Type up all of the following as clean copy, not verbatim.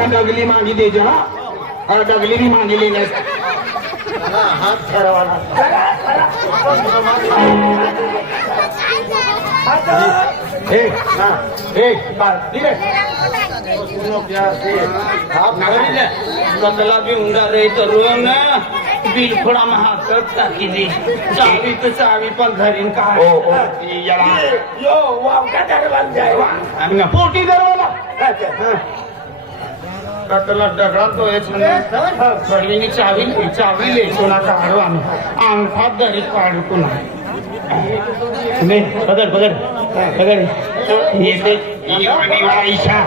ना डगली मागी दे जा डगली भी मागी लेने हात ठरवाला कतला भी ऊंडा रही तो रो ना बिलखोडा महाकत टाकीली चावी तर चावी पण घरीन काय यो वाव का दरवाजा जाय पोटी दरवाला कतला डगड़ा तो एक घरीनी चावी ले सोना काढवा अंगठात दरी काढू पुन्हा नाही पकड पकड पकड येते आईशा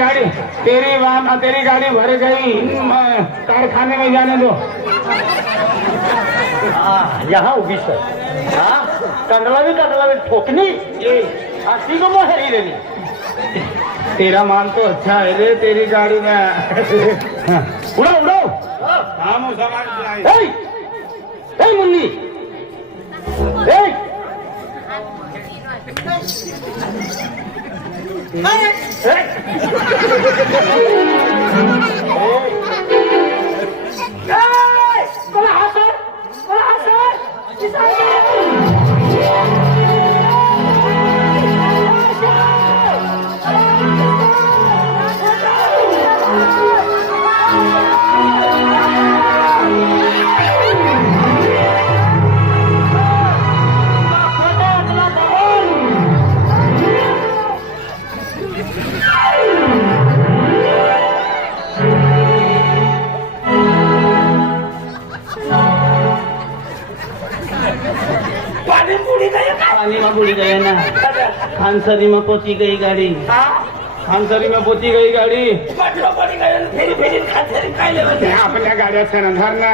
काय तेरी गाड़ी भर गई कारखाने में जाने दो यहाँ उभी सर कंडला भी ठोकनी अस्सी को मोहरी देनी तेरा माल तो अच्छा है रे तेरी गाड़ी में उड़ो उड़ो हम मुन्नी बुड़ी गए ना खानसरी में पहुंची गई गाड़ी खानसरी में पहुंची गई गाड़ी अपने गाड्या सनंधार ना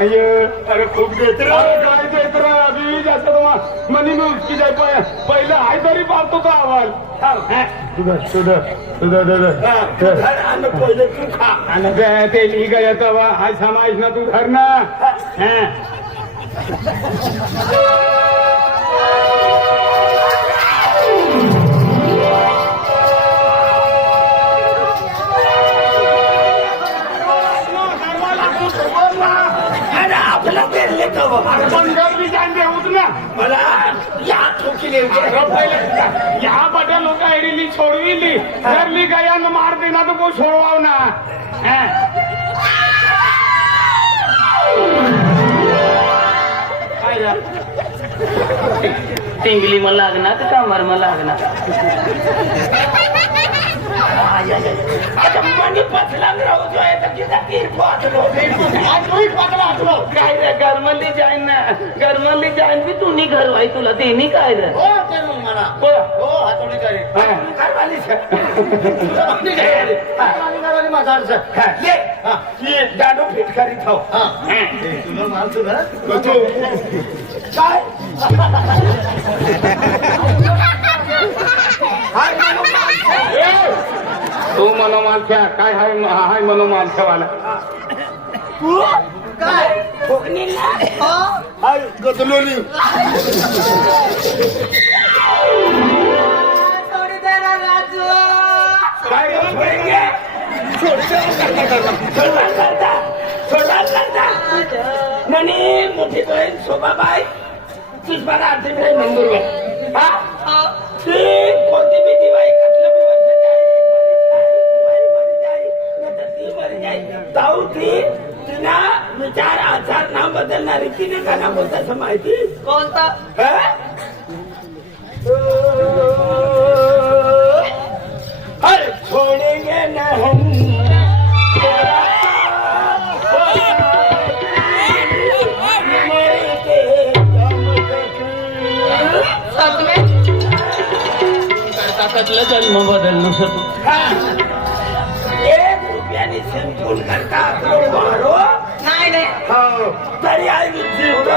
अयो अरे खूप देत अभी जास्त मनी में उसकी जाए पहिला हाय तरी पाहतो तो आवाज ते ली गया तवा हाय समाज ना तू धर ना मला या ठोकीले यहाँ बड़े लोग एडीली छोड़वी ली घर ली गया न मार देना तो कोई छोड़वाओ ना टिंगली में लागना तो कमर में लागना मनी पतला जो है तो किधर तीर पातलो काय रे गरमली जाईन ना गरमली जाईन भी तू नहीं घर वाई तुला ते नहीं काय रे हो ते मग मला हो हातोडी करे घरवाली घरवाली माझा ये दाडो फिट करी थाव तुला मारतो ना काय तू मनोमालख्या काय हाय मनोमालख्यावाला काय हाय गदलोली थोड़ी देर राजू काय छोड़ेंगे छोड़ा ननी मोठी बहीण शोभाबाई सुषमाला आरती भाई नंबर वन ती कोणती बी दिवाळी कसलं बी वर्ष जाई जाऊ ती तिना विचार आचार नाम बदलणारी तिने का नाम बोलता असं माहिती कोणता अरे छोडेंगे न हम जन्म बदलणं एक फोन करता वारो नाही नाही हो तरी आई जीव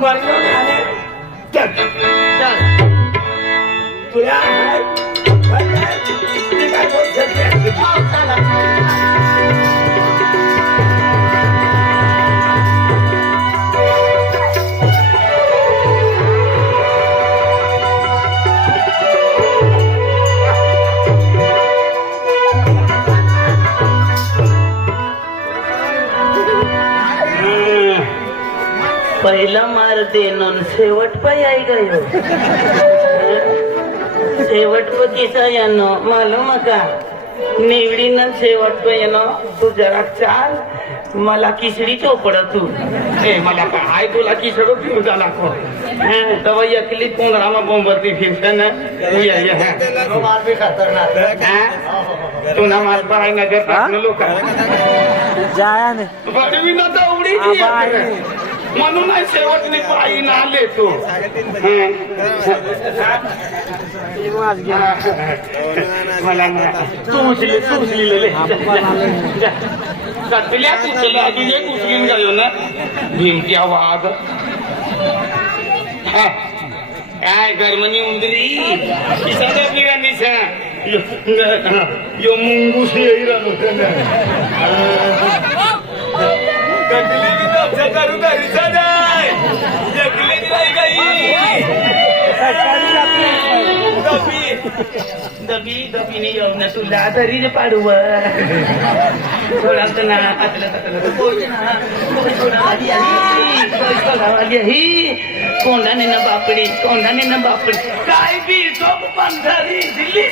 म्हणून आले चल चल तुला काय बोल शकते हो, चला पहिलं मार देणं शेवट पाय आई गयो शेवट पतीचा यानं मालूम का निवडीनं शेवट पायनं तू जरा चाल मला किसडी चोपड तू ए मला काय हाय तुला की सगळं फिरू झाला तवा एकली पोंगरामा बोंबरती फिरते ना तुला माल पाय नगर लोक उडी म्हणून शेवटने पायी ना आले तू मला तू उचली कटल्या कुचल्या अजून एक उचलीन गायो ना भीमच्या वाघ काय गरमनी उंदरी किसाच्या बिरांनीचा यो मुंगूस येई राहतो कटली करू धरीचा नाही जगली नाही दबी दबीने येऊ ना तुला तरी पाडू थोडा ना कोंडाने ना बापडी काय बी झोप पंढरी दिली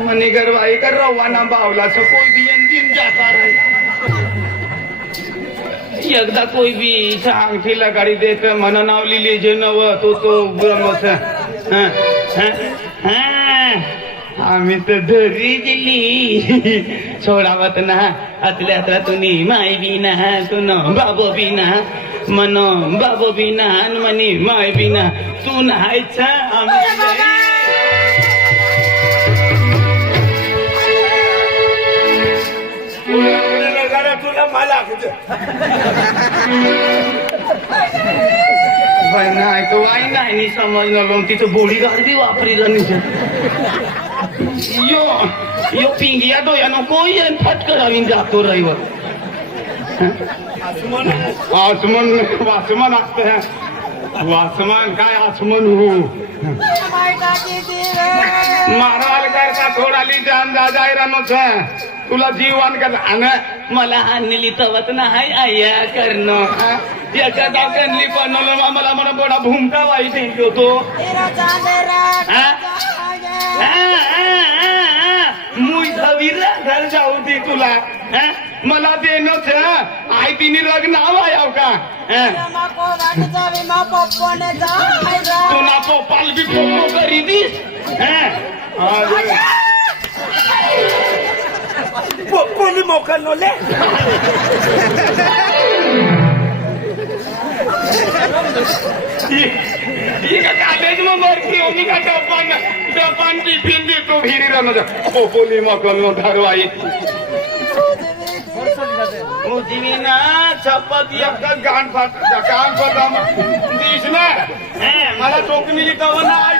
मनी गरवाई कर रवाना बावला सो कोई भी दिन जाता रहे एकदा कोई भी सांगठी लगाडी देत मन नाव लिहिले जे नव तो ब्रह्मस आम्ही तर धरी दिली सोडावत ना आतल्या तुम्ही माय बी ना तुन बाबो बी ना मन बाबो बी ना मनी माय बी ना तू नाहायचा आम्ही तुला मला नाही तो आई नाही समजलं तिथं बोडीगार्ड बी वापरीला यो पिंगिया तो या नको येन फटकरावीन जातो रविवार आसमान वासमान असत वासमान काय आसमान हो माराल कर का थोडाली जान जा जाय रानोच तुला जीवन कर आणि मला आणली तवत नाही आया करणं एखादा कणली बनवलं मला म्हणा बडा भूमका वाईट होतो मुई धवीरा घर जाऊ दे तुला मला देणंच आई तिने लग्न आवायाव का तुला पोपाल बी पोपो करी दिस पोली मोकल ले कॉलेज में भरती होगी का जापान टिफिन देतो फिरी राहणार पोपोली मोकल धरवाई ना चपाती गाण फाटा दिस ना मला टोक मिली तव ना आई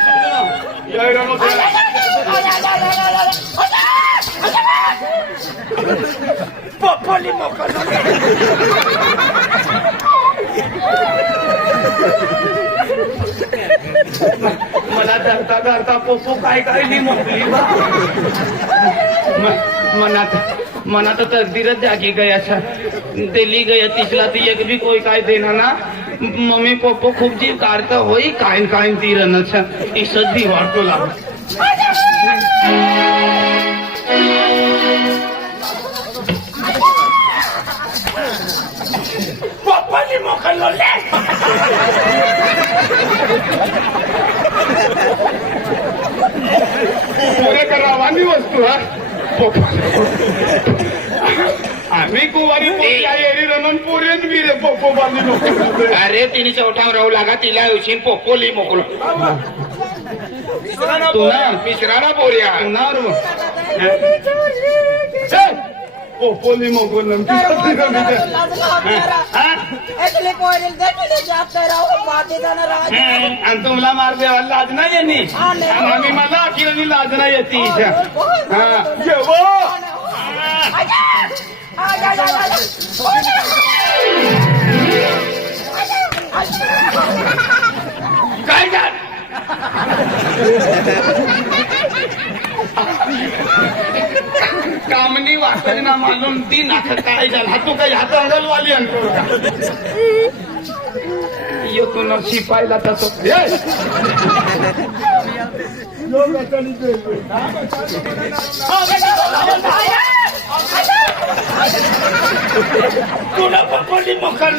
पोली मोकल मला धरता धरता पोपो काय काय नी मोकली मनात तकदीरच जागी गया दिल्ली गया तिसला ती एक भी कोई काय देना ना मम्मी पप्पो खूप जीव काढता होई कायन कायन तीरन इसत भी वाटतो लाग पोली मोकल ले पुरे करावानी वस्तू हा मी कुवारी पोरी आहे एरी रमन पोरेन बी रे पोपो बांधी नको अरे तिने चौठावर राहू लागा तिला येशील पोपोली मोकलो तुला मिश्राना पोऱ्या तुणार पोपोली मोगोल आणि तुम्हाला मार द्यावा लाज नाही यांनी आम्ही मला अखिल लाज नाही येते हा जेवो काय झालं कामनी वाचत ना मालूम ती नाक काय झाला तू काही हात अंगलवाली आणतो येतो ना शिपायला तसो तुला पोपोली मोकर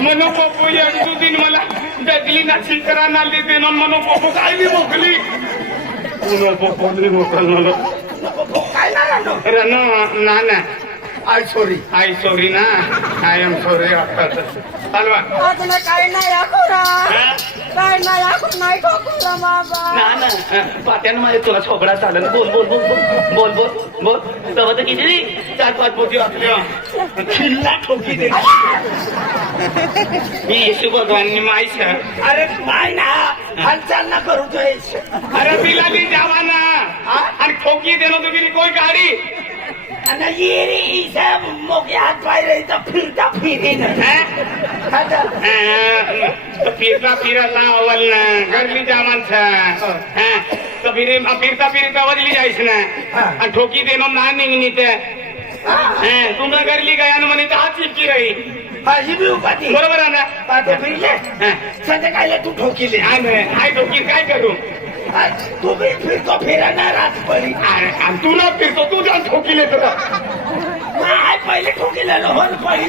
मनो पप्पू एक दो दिन मला डगली ना शिकरा ना देते ना मनो पप्पू काय बी मोकली मनो पप्पू मोकल मला काय ना रनो ना ना आय सॉरी आय सॉरी ना आय एम सॉरी चालवा काय नाही आखोरा काय नाही आखो नाही ठोकला बाबा ना ना पात्यानं माझ्या तुला छोबडा चालेल बोल बोल बोल बोल बोल बोल बोल तेव्हा तर किती 4-5 पोती आपल्या खिल्ला ठोकी दे मी येशू भगवान माहीत अरे माय ना हालचाल ना करू तो अरे बिलाली जावा ना आणि ठोकी देणं तुम्ही कोई गाडी आणि ये रे इसा मोके हात पाय रे तर फिरता फिरे ना फिरता फिरता अवल ना गरली जा माणसं तर फिरता फिरता वजली जायस ना आणि ठोकी देणं ना निघणी ते तुम्हाला गरली गया ना म्हणे तर हात चिपकी राही हा ही बी उपाधी बरोबर आहे ना पाहतो फिरले संध्याकाळला तू ठोकीले हाय ठोकी काय करू तू बी फिरतो फिरा ना रात पडी तुला फिरतो तू जाऊन ठोकीले तुला पहिले ठोकीला लोहन पहिला